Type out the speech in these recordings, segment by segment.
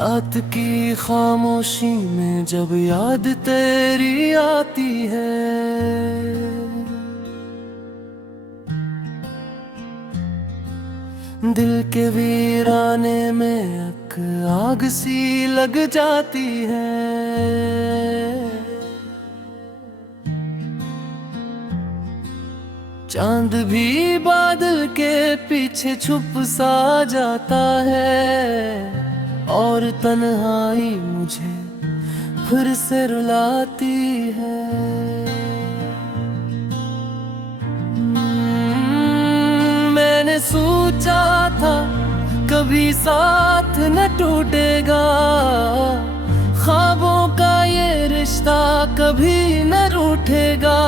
रात की खामोशी में जब याद तेरी आती है, दिल के वीराने में अक आग सी लग जाती है। चांद भी बादल के पीछे छुप सा जाता है और तन्हाई मुझे फिर से रुलाती है। मैंने सोचा था कभी साथ न टूटेगा, ख्वाबों का ये रिश्ता कभी न रूठेगा।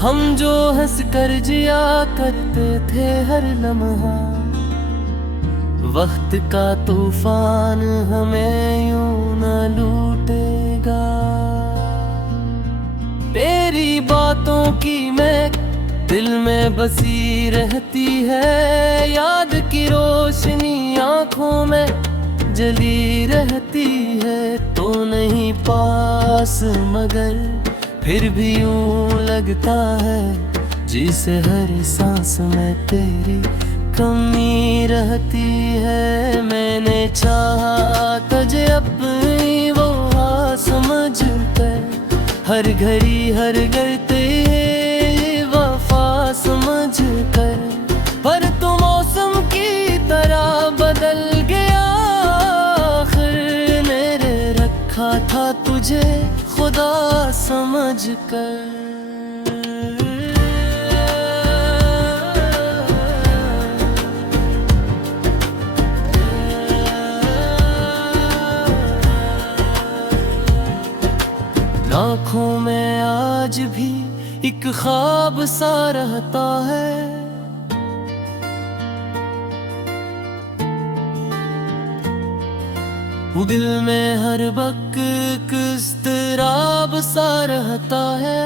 हम जो हंस कर जिया करते थे हर लम्हा, वक्त का तूफान हमें यूं न लूटेगा। तेरी बातों की मैं दिल में बसी रहती है, याद की रोशनी आंखों में जली रहती है। तो नहीं पास मगर फिर भी यूं लगता है जिसे हर सांस में तेरी कमी रहती है। मैंने चाहा तुझे अपनी वो समझ कर, हर घड़ी हर करते वफा समझ कर, पर तू मौसम की तरह बदल गया। आखिर मेरे रखा था तुझे खुदा समझ कर। आँखों में आज भी एक ख्वाब सा रहता है, दिल में हर वक्त इज़्तिराब सा रहता है।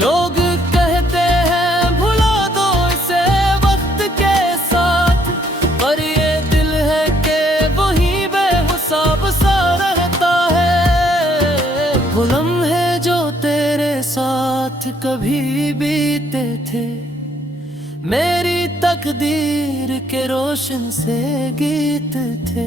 लोग कहते हैं भुला दो इसे वक्त के साथ, पर ये दिल है कि वही बेहिसाब सा रहता है। वो लम्हे जो तेरे साथ कभी बीते थे, मेरी तकदीर के रोशन से गीत थे।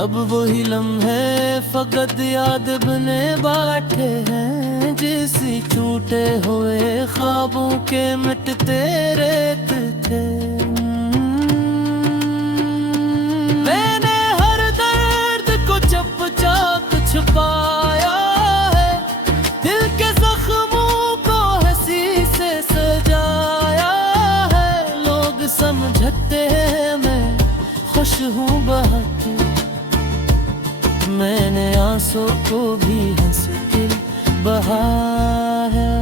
अब वही लम्हे फकत याद बने बैठे हैं, जिसी टूटे हुए ख्वाबों के मिटते रेत थे। मैंने हर दर्द को चुपचाप छुपाया है, दिल के जख्मों को हंसी से सजाया। समझते हैं मैं खुश हूँ बहुत, मैंने आंसू को भी हंस के बहाया।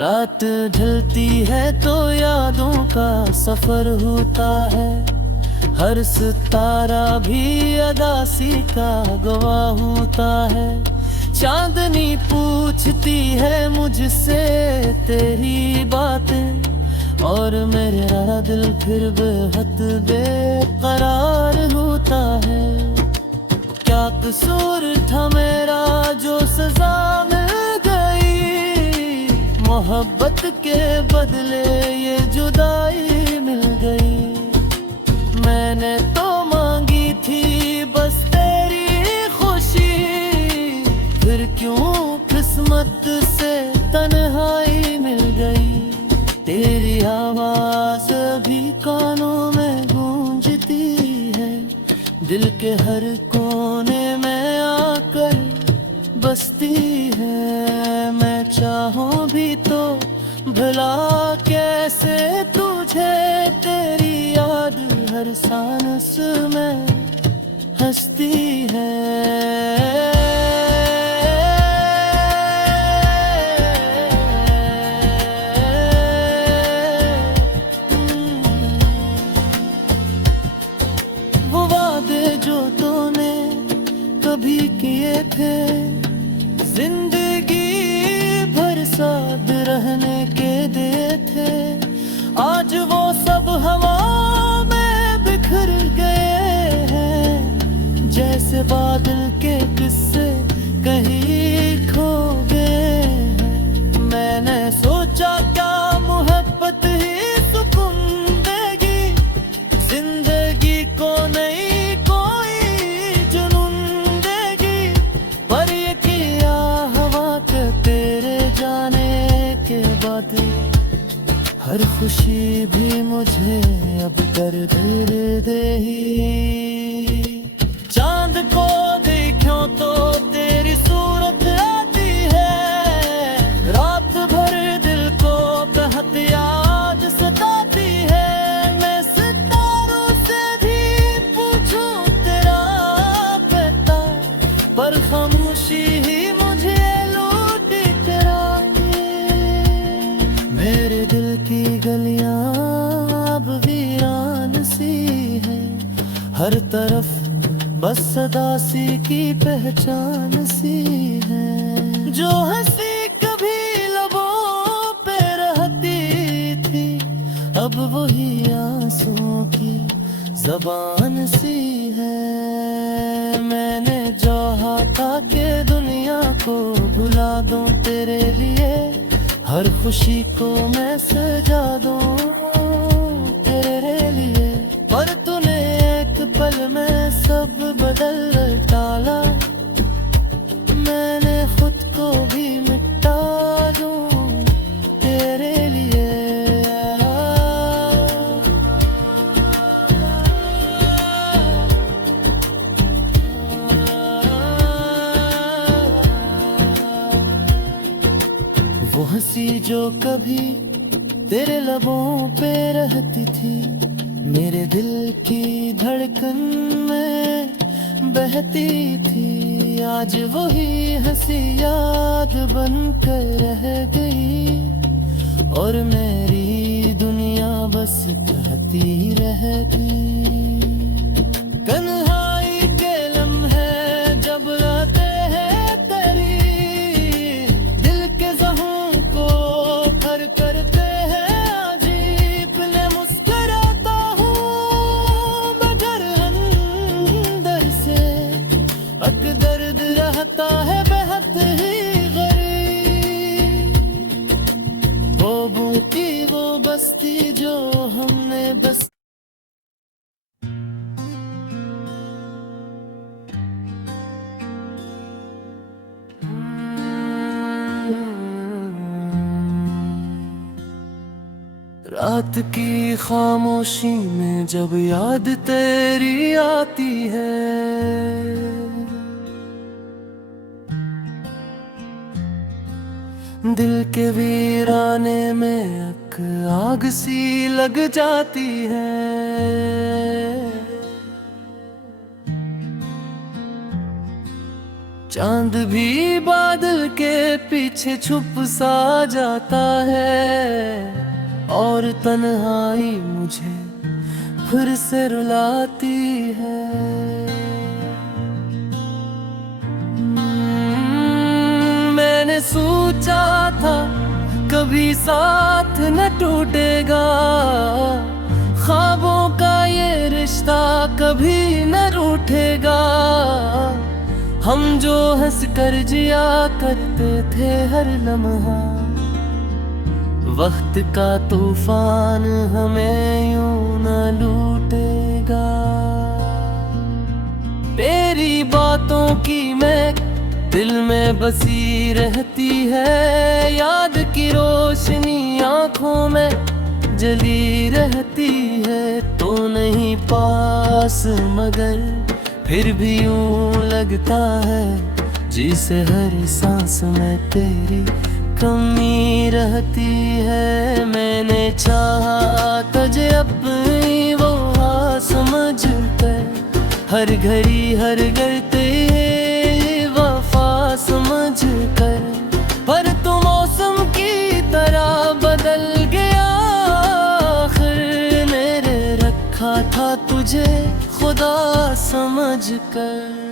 रात ढलती है तो यादों का सफर होता है, हर सितारा भी अदासी का गवाह होता है। चांदनी पूछती है मुझसे तेरी बातें, और मेरा दिल फिर बेहद बेकरार होता है। क्या कसूर था मेरा जो सजा मिल गई, मोहब्बत के बदले ये जुदाई मिल गई। मैंने तो मांगी थी बस तेरी खुशी, फिर क्यों किस्मत से तन्हाई मिल गई। तेरी आवाज भी कानों में गूंजती है, दिल के हर कोने में आकर बसती है। मैं चाहूं भी तो भला कैसे तुझे, तेरी याद हर सांस में हंसती है। कभी किए थे जिंदगी भर साथ रहने के दिए थे, बादल के किस्से कहीं खो गए हैं। मैंने सोचा क्या मोहब्बत ही सुकून देगी, जिंदगी को नई कोई जुनून देगी। पर ये किया हवा के तेरे जाने के बाद, हर खुशी भी मुझे अब दर्द दे ही। चांद को देखूं तो तेरी सूरत आती है, रात भर दिल को बेहद याद सताती है। मैं सितारों से भी पूछूं तेरा पता, पर खामोशी ही मुझे लूटी तेरा। मेरे दिल की गलियां अब वीरान सी है, हर तरफ बस सदा सी की पहचान सी है। जो हंसी कभी लबों पे रहती थी, अब वही आंसुओं की ज़बान सी है। मैंने चाहा था कि दुनिया को भुला दूं तेरे लिए, हर खुशी को मैं सजा दूं तेरे लिए। पर तूने एक पल में सब बदल डाला, मैंने खुद को भी मिटा दूं तेरे लिए। वो हंसी जो कभी तेरे लबों पे रहती थी, मेरे दिल की धड़कन में बहती थी। आज वही हंसी याद बनकर रह गई, और मेरी दुनिया बस कहती रह गई। तन्हाई के लम्हे जब आते हैं करीब, दिल के ज़ख्म को भर करते हैं अजीब। मैं मुस्कुराता हूँ मगर अंदर से अक दर्द रहता है बेहद ही गरीब। ख्वाबों की वो बस्ती जो हमने बस रात की खामोशी में जब याद तेरी आती है, दिल के वीराने में अक आग सी लग जाती है। चांद भी बादल के पीछे छुप सा जाता है, और तन्हाई मुझे फिर से रुलाती है। मैंने सोचा था कभी साथ न टूटेगा, ख्वाबों का ये रिश्ता कभी न रूठेगा। हम जो हंस कर जिया करते थे हर लम्हा, वक्त का तूफान हमें यूं न लूटेगा। तेरी बातों की मैं दिल में बसी रहती है, याद की रोशनी आंखों में जली रहती है। तो नहीं पास मगर फिर भी यूं लगता है, जिसे हर सांस में तेरी कमी रहती है। मैंने चाहा तुझे अपनी वो समझ कर, हर घड़ी हर करते वफा समझ कर, पर तू मौसम की तरह बदल गया। आखिर मेरे रखा था तुझे खुदा समझ कर।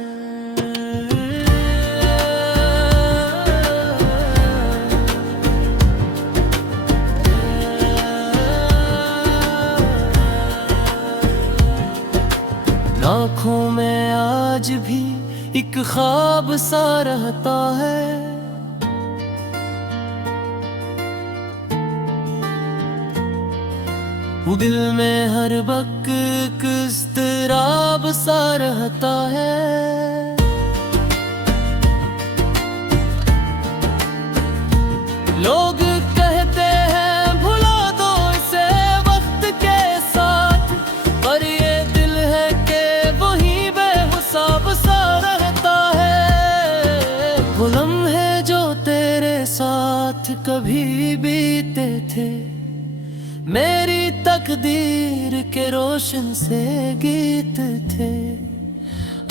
आँखों में आज भी एक ख्वाब सा रहता है। दिल में हर वक्त इज़्तिराब सा रहता है। लोग कहते हैं भुला दो इसे वक्त के साथ, पर ये दिल है कि वही बेहिसाब सा रहता है। वो लम्हे जो तेरे साथ कभी बीते थे, मेरी तकदीर के रोशन से गीत थे।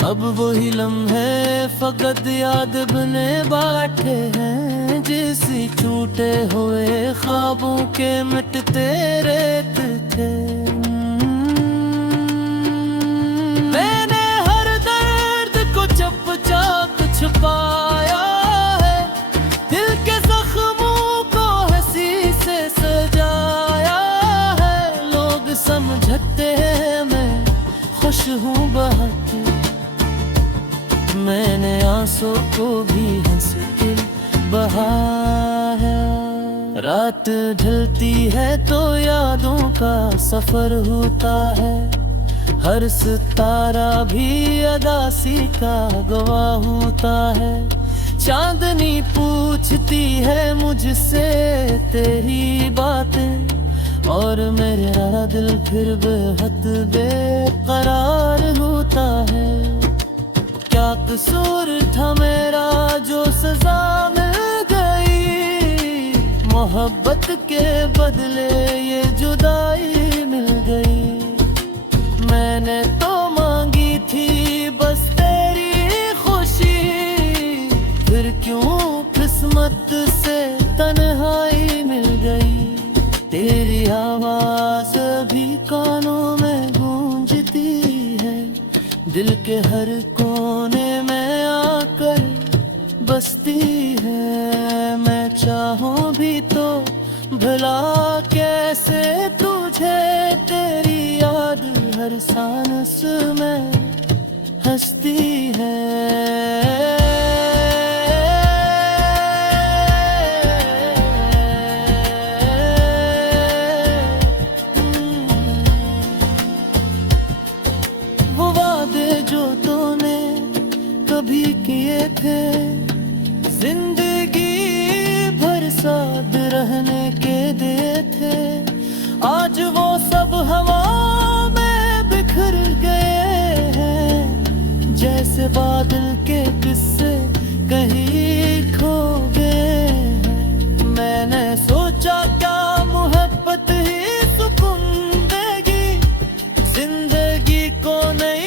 अब वही लम्हे फकत याद बने बैठे हैं, जिसी टूटे हुए ख्वाबों के मिटते रेत थे। मैंने हर दर्द को चुपचाप छुपाया है, दिल के जख्मों को हंसी से सजाया है। लोग समझते हैं मैं खुश हूँ बहुत, मैंने आंसू को भी हंस के बहाया। रात ढलती है तो यादों का सफर होता है, हर सितारा भी अदासी का गवाह होता है। चांदनी पूछती है मुझसे तेरी बातें, और मेरा दिल फिर बेहद बेकरार होता है। क्या कसूर था मेरा जो सजा मिल गई, मोहब्बत के बदले ये जुदाई मिल गई। मैंने तो मांगी थी बस तेरी खुशी, फिर क्यों किस्मत से तन्हाई मिल गई। तेरी आवाज़ भी कानों में गूंजती है, दिल के हर कोने में आकर बसती है। मैं चाहूं भी तो भला कैसे तुझे, तेरी याद हर सांस में हंसती है। जो तूने कभी किए थे, जिंदगी भर साथ रहने के दिए थे, आज वो सब हवा में बिखर गए हैं। जैसे बादल के किस्से कहीं खो गए हैं। मैंने सोचा क्या मोहब्बत ही सुकून देगी, जिंदगी को नहीं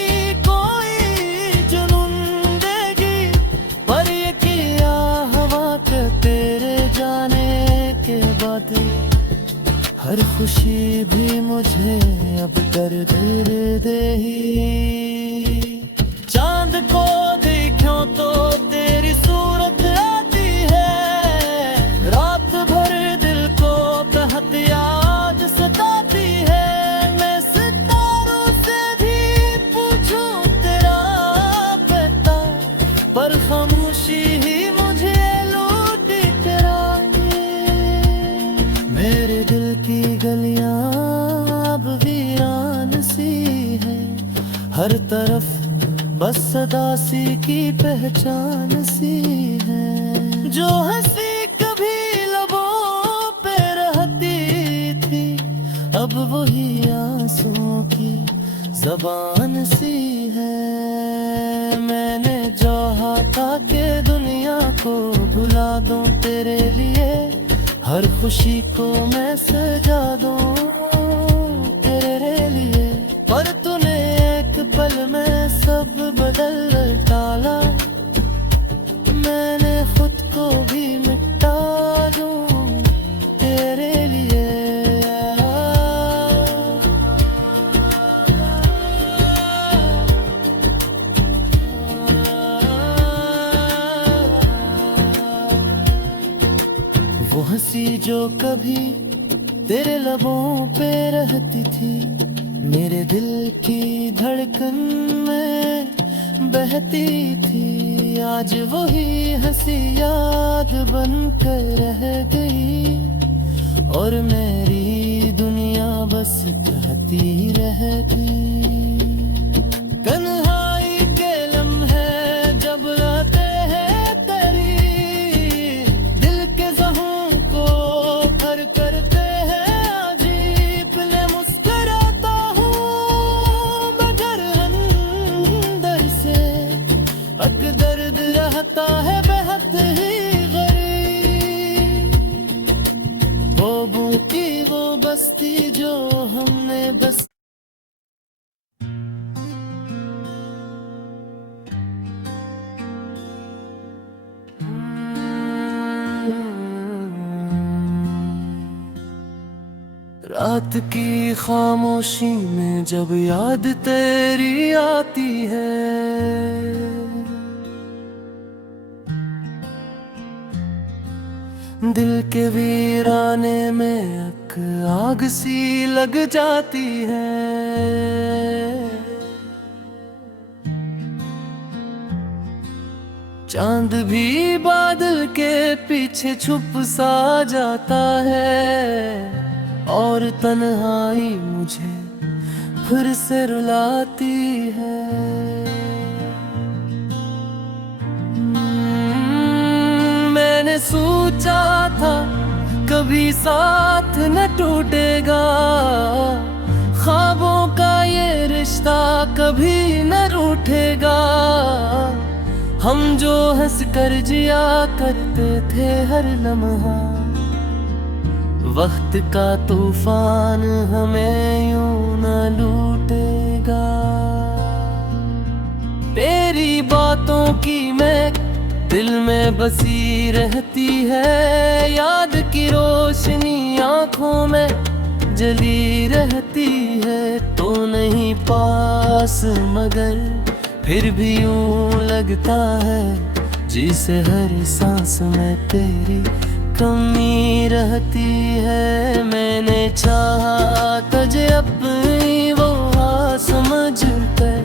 हर खुशी भी मुझे अब दर्द दे ही। चांद को देखो तो तेरी सूरत आती है, रात भर दिल को बेहद याद सताती है। मैं सितारों से भी पूछूं तेरा पता, पर खामोशी ही मुझे लूटी तेरा। मेरे दिल की गलियां अब वीरान सी है, हर तरफ बस सदासी की पहचान सी है। जो हंसी कभी लबों पे रहती थी, अब वही आंसुओं की ज़बान सी है। मैंने चाहा था कि दुनिया को भुला दूं तेरे लिए, हर खुशी को मैं सजा दूं तेरे लिए, पर तूने एक पल में सब बदल डाला। मैंने खुद को भी मिटा दूं तेरे लिए। वो हंसी जो कभी तेरे लबों पे रहती थी, मेरे दिल की धड़कन में बहती थी, आज वही हंसी याद बनकर रह गई। और मेरी दुनिया बस कहती रह गई। तन्हाई के लम्हे जब आते हैं करीब, दिल के ज़ख्मों को भर करते हैं अजीब। मैं मुस्कुराता हूँ मगर अंदर से अक दर्द रहता है बेहद ही गरीब। वो बूटी वो बस्ती जो हमने बस रात की खामोशी में जब याद तेरी आती है, दिल के वीराने में आग सी लग जाती है। चांद भी बादल के पीछे छुप सा जाता है, और तन्हाई मुझे फिर से रुलाती है। मैंने सोचा था कभी साथ न टूटेगा, ख्वाबों का ये रिश्ता कभी न रूठेगा। हम जो हंस कर जिया करते थे हर लम्हा, वक्त का तूफान हमें यूं न लूटेगा। तेरी बातों की मैं दिल में बसी रहती है, याद की रोशनी आंखों में जली रहती है। तो नहीं पास मगर फिर भी यूं लगता है, जिसे हर सांस में तेरी कमी रहती है। मैंने चाहा तुझे अपनी वो समझ कर,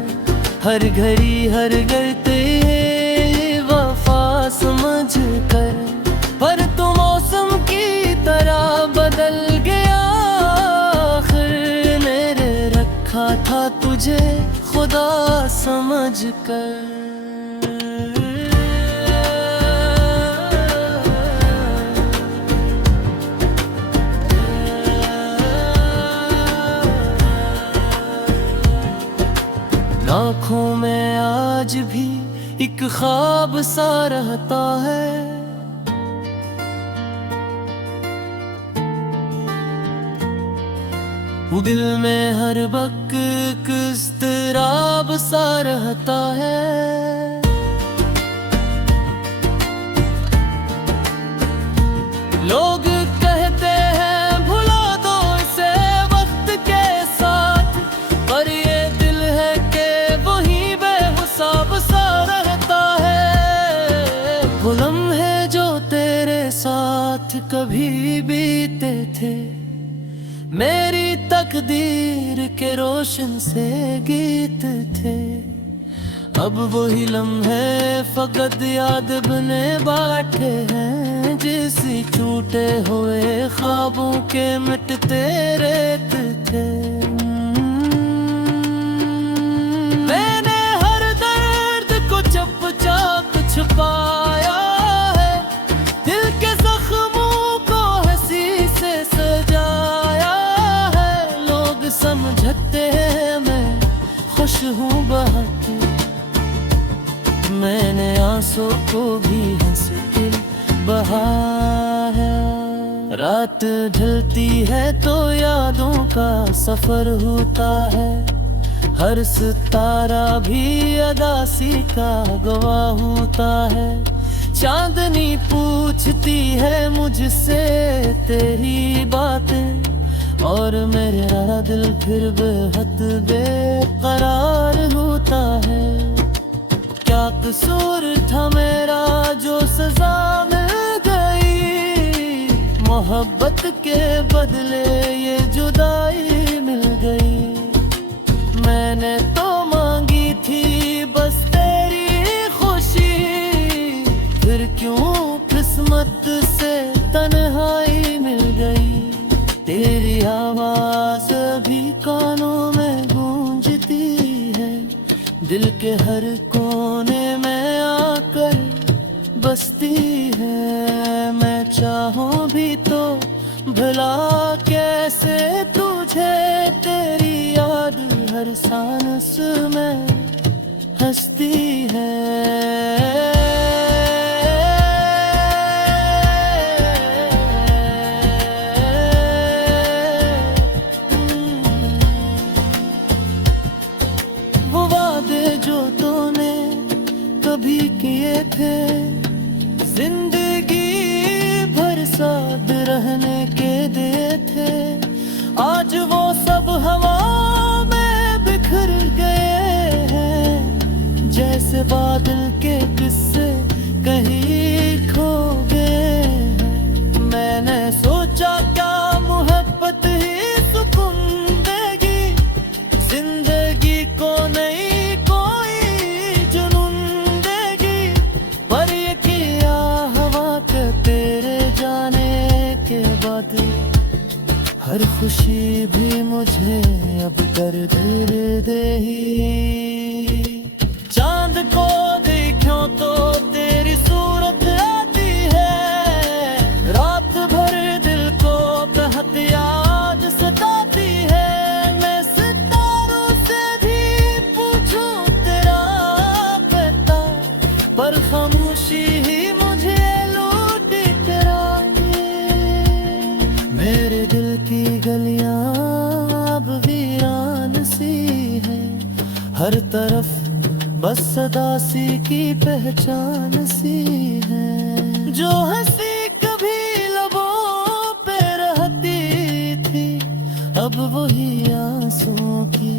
हर घड़ी हर करते वफा समझ कर, पर तू मौसम की तरह बदल गया। आखिर मेरे रखा था तुझे खुदा समझ कर। आँखों में आज भी एक ख्वाब सा रहता है, दिल में हर वक्त इज़्तिराब सा रहता है। लोग कहते हैं भुला दो इसे वक्त के साथ, पर ये दिल है कि वही बेहिसाब सा रहता है। वो लम्हे जो तेरे साथ कभी बीते थे, मेरी तकदीर के रोशन से गीत थे। अब वही लम्हे फकत याद बने बैठे हैं, जिसी टूटे हुए ख्वाबों के मिटते रेत थे। मैंने हर दर्द को चुपचाप छुपाया है, दिल के जख्मों को हंसी से सजाया है। लोग समझते हैं मैं खुश हूँ बहुत, मैंने आंसू को भी हंस के बहाया। रात ढलती है तो यादों का सफर होता है, हर सितारा भी अदासी का गवाह होता है। चांदनी पूछती है मुझसे तेरी बातें, और मेरा दिल फिर बेहद बेकरार होता है। क्या कसूर था मेरा जो सजा मिल गई, मोहब्बत के बदले ये जुदाई मिल गई। मैंने तो मांगी थी बस दिल के हर कोने में आकर बसती है। मैं चाहूं भी तो भला कैसे तुझे, तेरी याद हर सांस में हंसती है। वो वादे जो तूने कभी किए थे, जिंदगी भर साथ रहने के दिए थे, आज वो सब हवा में बिखर गए हैं। जैसे बादल के किस्से कहीं खो गए हैं। मैंने सोचा क्या मोहब्बत ही सुकून देगी, जिंदगी को नई कोई जुनून देगी। पर ये किया हवा के तेरे जाने के बाद, हर खुशी भी मुझे अब दर्द दे ही। चांद को देखूं तो तेरी सूरत आती है, रात भर दिल को बेहद याद सताती है। मैं सितारों से भी पूछूं तेरा पता, पर खामोशी ही मुझे लूटी कराए। मेरे दिल की गलियां अब वीरान सी है, हर तरफ बस सदा सी की पहचान सी है। जो हंसी कभी लबों पे रहती थी, अब वही आंसुओं की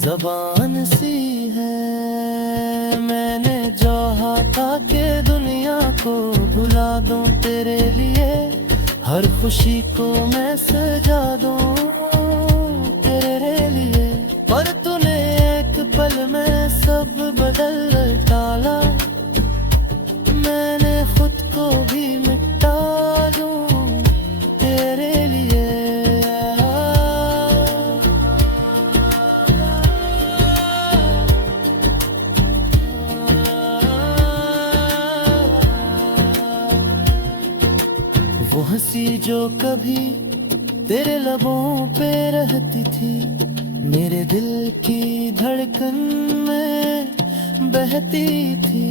ज़बान सी है। मैंने चाहा था कि दुनिया को भुला दूं तेरे लिए, हर खुशी को मैं सजा दूं तेरे लिए। पर तूने एक पल में सब बदल डाला, मैंने खुद को भी मिटा दूं तेरे लिए। वो हंसी जो कभी तेरे लबों पे रहती थी, मेरे दिल की धड़कन में बहती थी,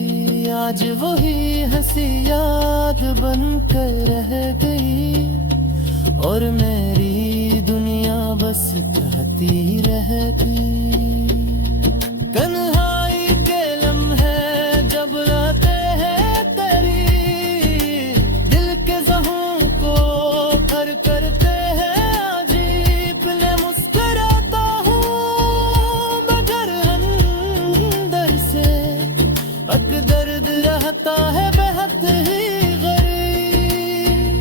आज वही हंसी याद बनकर रह गई। और मेरी दुनिया बस कहती रह गई। तन्हाई के लम्हे जब आते हैं तेरी, दिल के ज़ख्म को भर करते हैं अजीब। ने मुस्कुराता हूँ मगर अंदर से अक दर्द रहता है बेहद ही गरीब।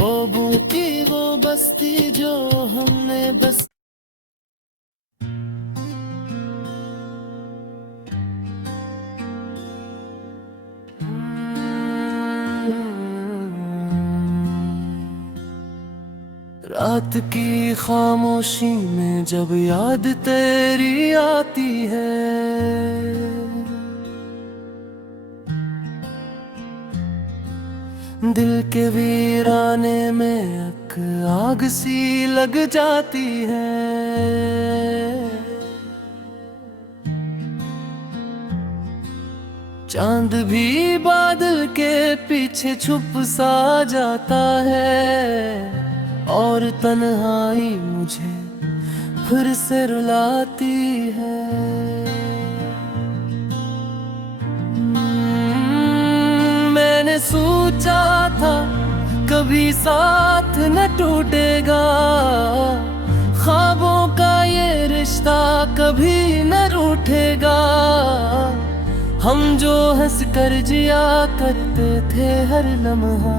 वो बूटी वो बस्ती जो हमने बस रात की खामोशी में जब याद तेरी आती है, दिल के वीराने में अक आग सी लग जाती है। चांद भी बादल के पीछे छुप सा जाता है, और तन्हाई मुझे फिर से रुलाती है। मैंने सोचा था कभी साथ न टूटेगा, ख्वाबों का ये रिश्ता कभी न रूठेगा। हम जो हंस कर जिया करते थे हर लम्हा,